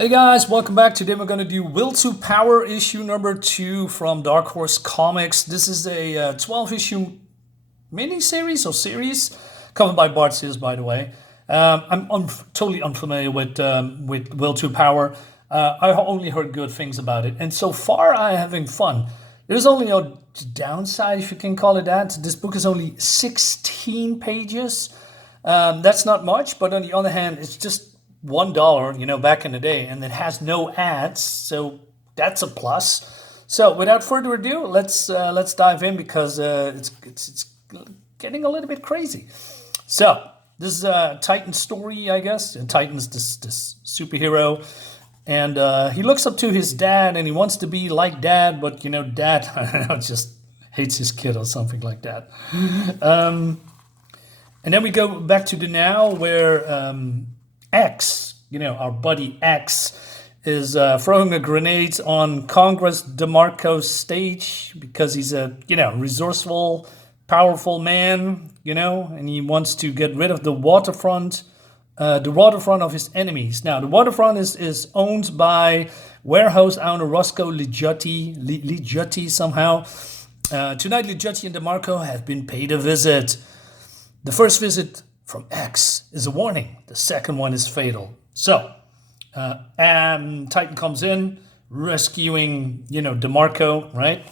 Hey guys, welcome back. Today we're going to do Will to Power issue number 2 from Dark Horse Comics. This is a 12 issue mini-series or series covered by Bart Sears, by the way. I'm totally unfamiliar with Will to Power. I only heard good things about it, and so far I'm having fun. There's only a downside, if you can call it that. This book is only 16 pages. That's not much, but on the other hand, it's just $1, back in the day, and it has no ads, so that's a plus. So without further ado, let's dive in because it's getting a little bit crazy. So this is a Titan story, I guess. And Titan's this superhero, and he looks up to his dad, and he wants to be like dad, but dad, I don't know, just hates his kid or something like that. And then we go back to the now where X, our buddy X, is throwing a grenade on Congress DeMarco's stage because he's a, resourceful, powerful man, and he wants to get rid of the waterfront of his enemies. Now, the waterfront is owned by warehouse owner Roscoe Liggiotti somehow. Tonight, Liggiotti and DeMarco have been paid a visit. The first visit from X is a warning. The second one is fatal. So, Titan comes in, rescuing, DeMarco, right?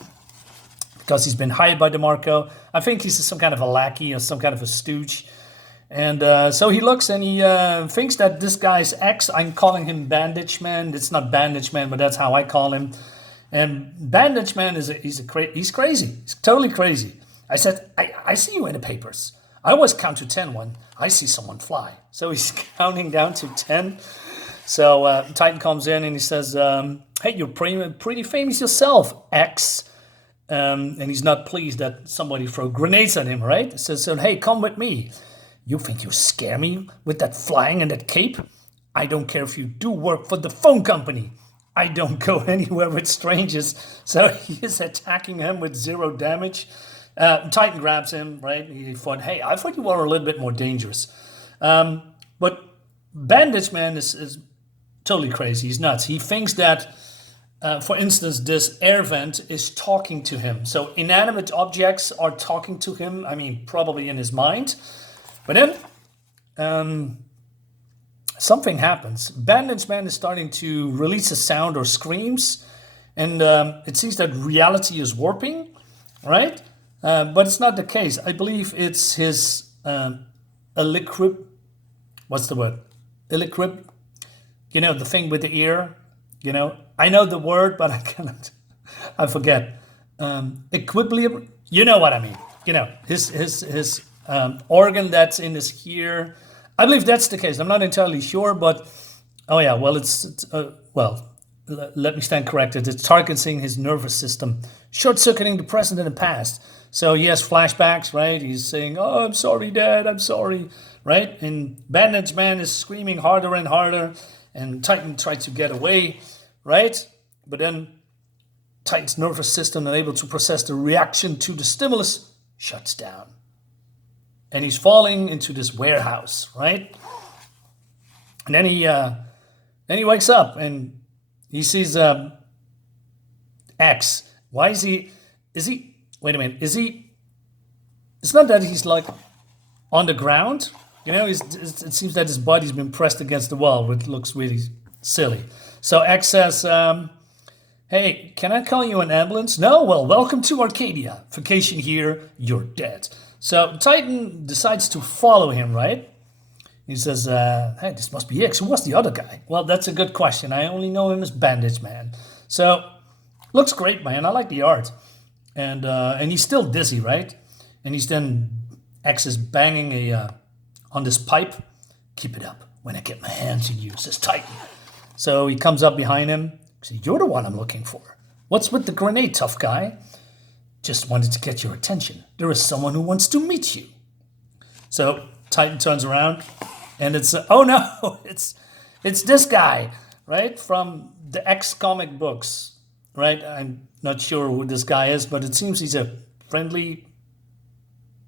Because he's been hired by DeMarco. I think he's some kind of a lackey or some kind of a stooge. And so he looks and he thinks that this guy's X. I'm calling him Bandaged Man. It's not Bandaged Man, but that's how I call him. And Bandaged Man he's crazy. He's totally crazy. I said, I see you in the papers. I always count to 10 when I see someone fly. So he's counting down to 10. So Titan comes in and he says, hey, you're pretty famous yourself, X. And he's not pleased that somebody throw grenades at him, right? He says, so, hey, come with me. You think you scare me with that flying and that cape? I don't care if you do work for the phone company. I don't go anywhere with strangers. So he is attacking him with 0 damage. Titan grabs him, right? He thought, hey, I thought you were a little bit more dangerous. But Bandaged Man is totally crazy. He's nuts. He thinks that, for instance, this air vent is talking to him. So inanimate objects are talking to him, probably in his mind. But then something happens. Bandaged Man is starting to release a sound or screams. And it seems that reality is warping, right? But it's not the case. I believe it's his electrip. What's the word? Electrip. The thing with the ear. I know the word, but I cannot. I forget. Equilibrium. You know what I mean. His organ that's in his ear. I believe that's the case. I'm not entirely sure, but oh yeah. Well, let me stand corrected. It's targeting his nervous system, short-circuiting the present and the past. So he has flashbacks, right? He's saying, oh, I'm sorry, Dad, I'm sorry, right? And Bandaged Man is screaming harder and harder, and Titan tries to get away, right? But then Titan's nervous system, unable to process the reaction to the stimulus, shuts down. And he's falling into this warehouse, right? And then he wakes up, and he sees X. Why is he... Wait a minute. It's not that he's like on the ground. It seems that his body's been pressed against the wall, which looks really silly. So X says, hey, can I call you an ambulance? No? Well, welcome to Arcadia. Vacation here, you're dead. So Titan decides to follow him, right? He says, hey, this must be X. Who was the other guy? Well, that's a good question. I only know him as Bandaged Man. So, looks great, man. I like the art. And he's still dizzy, right? And he's then, X is banging on this pipe. Keep it up. When I get my hands on you, says Titan. So he comes up behind him. Says, you're the one I'm looking for. What's with the grenade, tough guy? Just wanted to get your attention. There is someone who wants to meet you. So Titan turns around, and it's oh no, it's this guy, right, from the X comic books, right? I'm not sure who this guy is, but it seems he's a friendly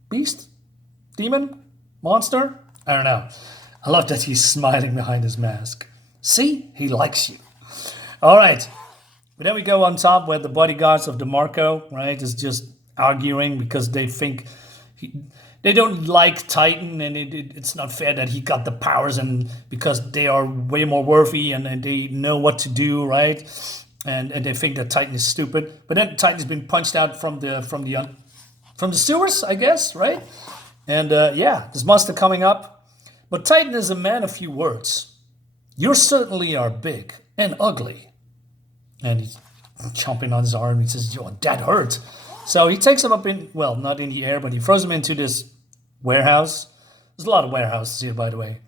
beast, demon, monster. I don't know. I love that he's smiling behind his mask. See? He likes you. All right. But then we go on top where the bodyguards of DeMarco, right, is just arguing because they think they don't like Titan, and it's not fair that he got the powers, and because they are way more worthy and they know what to do, right? And they think that Titan is stupid. But then Titan's been punched out from the sewers, I guess, right? And yeah, this monster coming up. But Titan is a man of few words. You certainly are big and ugly. And he's chomping on his arm. He says, "Yo, that hurts." So he takes him up in, well, not in the air, but he throws him into this warehouse. There's a lot of warehouses here, by the way.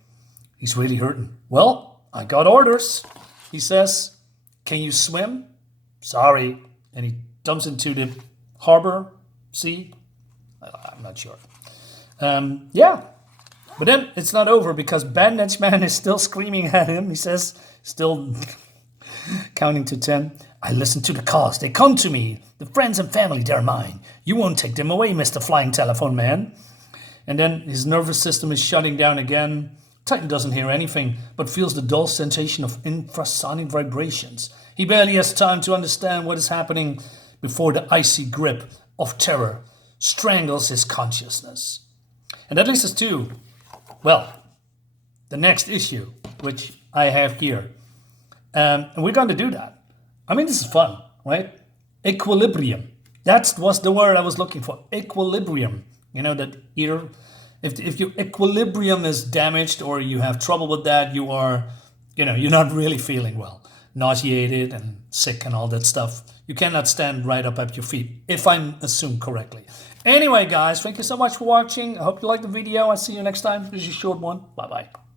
He's really hurting. "Well, I got orders," he says. "Can you swim?" "Sorry." And he dumps into the harbor, sea. I'm not sure. Yeah. But then it's not over because Bandaged Man is still screaming at him. He says, still counting to 10. "I listen to the calls. They come to me. The friends and family, they're mine. You won't take them away, Mr. Flying Telephone Man." And then his nervous system is shutting down again. Titan doesn't hear anything, but feels the dull sensation of infrasonic vibrations. He barely has time to understand what is happening before the icy grip of terror strangles his consciousness. And that leads us to, well, the next issue, which I have here. And we're going to do that. I mean, this is fun, right? Equilibrium. That was the word I was looking for. Equilibrium. You know, that either if your equilibrium is damaged or you have trouble with that, you are, you're not really feeling well. Nauseated and sick and all that stuff. You cannot stand right up at your feet, if I'm assumed correctly. Anyway, guys, thank you so much for watching. I hope you liked the video. I'll see you next time. This is a short one. Bye-bye.